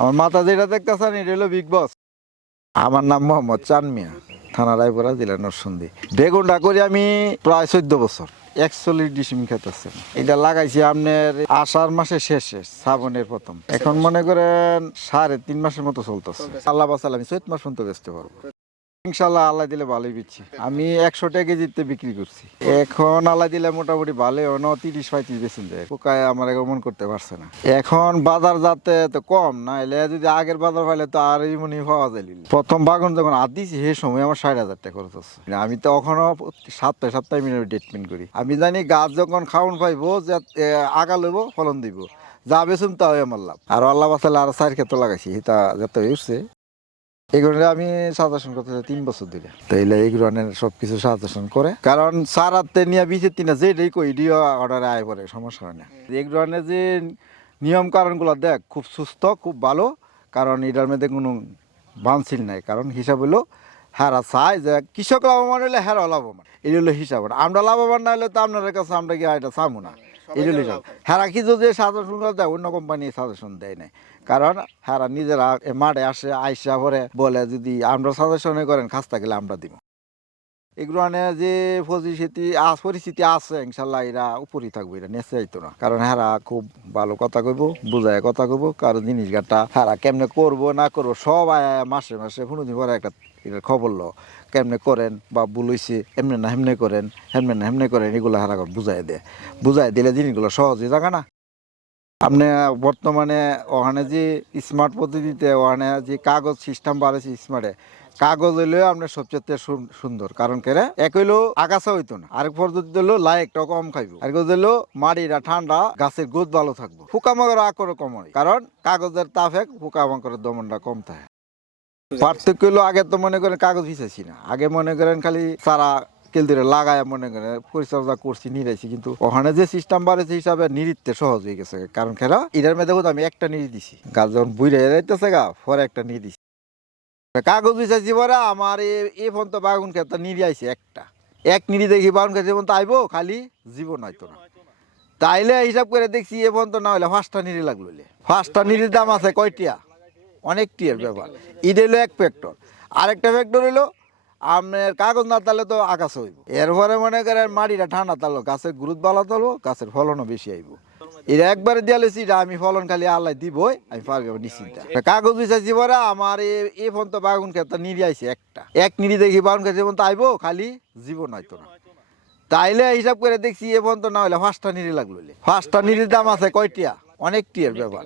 আমার মাথা যেটা দেখতেছেন এটা হলো বিগ বস। আমার নাম মোহাম্মদ চান মিয়া, থানা রায়পুরা, জেলা নরসিংদী। বেগুনটা করি আমি প্রায় 14 বছর। 41 ডিসিম ক্ষেত আছে। এটা লাগাইছি আপনার আষাঢ় মাসের শেষে, শ্রাবণের প্রথম। এখন মনে করেন 3.5 মাসের মতো চলতেছে। আল্লাহ বাঁচালে আমি 4 মাস পর্যন্ত বেচতে পারবো ইনশাল্লাহ। আল্লাহ দিলে ভালোই বিচ্ছি। আমি 100 টাকা কেজিতে বিক্রি করছি। এখন আল্লাহ দিলে মোটামুটি ভালো, 30-35 বেশি যায়। পোকায় আমার এমন করতে পারছে না। এখন বাজার যাতে তো কম না এলে, যদি আগের বাজার পাইলে তো আর এমনি পাওয়া যায়। প্রথম বাগান যখন আদ দিয়েছি সেই সময় আমার 60,000 টাকা খরচ হচ্ছে। আমি তো এখনো সপ্তাহে সপ্তাহে ট্রিটমেন্ট করি। আমি জানি গাছ যখন খাওয়ান পাইবো যে আগা লইব, ফলন দিব, যা বেচুন তাও আমার লাভ। আর আল্লাহ বাঁচালে আর 4 ক্ষেত্র লাগাইছি, তা যাতে উঠছে। এগুলো আমি সাজেশন করতে 3 বছর ধরে, তাইলে এগুলো সবকিছু সাজেশন করে। কারণ সারাতে নিয়ে বিচে তিনা যেটাই কই ডিও অর্ডারে আয় পরে সমস্যা হয় না। এগুলো যে নিয়ম কারণগুলো দেখ খুব সুস্থ, খুব ভালো। কারণ এটার মধ্যে কোনো বানছিল নাই। কারণ হিসাব হলো হেরা চায় যে কৃষক লাভবান হলে হেরা লাভবান, এই হলো হিসাব। আমরা লাভবান না হলে তো আপনার কাছে আমরা কি এটা চাবো না। এই হলো হিসাব। হেরা কি যদি সাজেশনগুলো দেয়, অন্য কোম্পানি সাজেশন দেয় নাই। কারণ হেরা নিজেরা মাঠে আসে, আইসা পরে বলে যদি আমরা সাজেশনে করেন খাস্তা গেলে আমরা দিব। এগুলো যে পরিস্থিতি আছে ইনশাল্লাহ এরা উপরই থাকবো, এরা নেচে যাইতো না। কারণ হেরা খুব ভালো কথা কইব, বুঝায় কথা কইব। কারণ জিনিস গাটা হেরা কেমনে করবো না করবো সব মাসে মাসে 15 দিন পরে একটা এটার খবর লো, কেমনে করেন বা বলইছে এমনি না হেমনে করেন, হেমনে না হেমনে করেন, এগুলো হেরা বুঝাই দেয়। বুঝাই দিলে জিনিসগুলো সহজে জাগা না। আপনি বর্তমানে ওখানে যে স্মার্ট পদ্ধতিতে ওখানে যে কাগজ সিস্টেম বাড়াইছে স্মার্টে, কাগজ হইলেও আপনার সবচেয়ে সুন্দর। কারণ কেরে এক হইলো আগাছা হইতো না, আরেক পদ্ধতি হলো লাইটটা কম খাইব, আরেক হইলো মাটিটা ঠান্ডা, গাছের গ্রোথ ভালো থাকবো, পোকামাকড় আকর কম হয়। কারণ কাগজের তাপে পোকামাকড়ের দমনটা কম থাকে। পার্থক্য হলো আগে তো মনে করেন কাগজ ভিজাইছি না, আগে মনে করেন খালি সারা কেলদিরে লাগায় মনে করেন পরিচর্যা করছি, নিরাইছি। কিন্তু ওখানে যে সিস্টেম বাড়েছে হিসাবে নিরিতে সহজ হয়ে গেছে। কারণ খেলা এটার মধ্যে আমি একটা নিরি দিছি, গাছ যখন বুড়ে যাইতেছে গা পরে একটা নিরি দিছি। কাগজ ভিজাইছি পরে আমার এই ফোন তো বাগুন খেতে নিরি আইছে একটা, এক নিরি দেখি বাগুন খেতে যেমন তো আইবো, খালি জীবন হয়তো না। তাইলে হিসাব করে দেখছি এ পর্যন্ত না হলে 5টা নিরি লাগলো। 5টা নিরির দাম আছে কয়টিয়া, অনেক টিয়ার ব্যাপার। এটা হলো এক ফ্যাক্টর। আরেকটা ফ্যাক্টর হলো আপনার কাগজ না তাহলে তো আকাশ হইব। এরপরে মনে করেন মাটিটা ঠান্ডা তাহলে গাছের গ্রোথ ভালো তাহলে গাছের ফলনও বেশি আইব। এটা একবারে দিয়ালেছি আমি ফলন খালি আল্লাহ দিবই, আমি পারবো নিশ্চিন্তা। কাগজ বিছাইছি পরে আমার এই ফোন তো বাগুন খেতে নিরি আইছে একটা, এক নিরি দেখি বাগুন খেতে যেমন তো আইবো, খালি জীবন হয়তো না। তাইলে হিসাব করে দেখছি এ পর্যন্ত না হলে 5টা নিরি লাগলো। 5টা নিরির দাম আছে কয়টিয়া, অনেক টিয়ার ব্যাপার।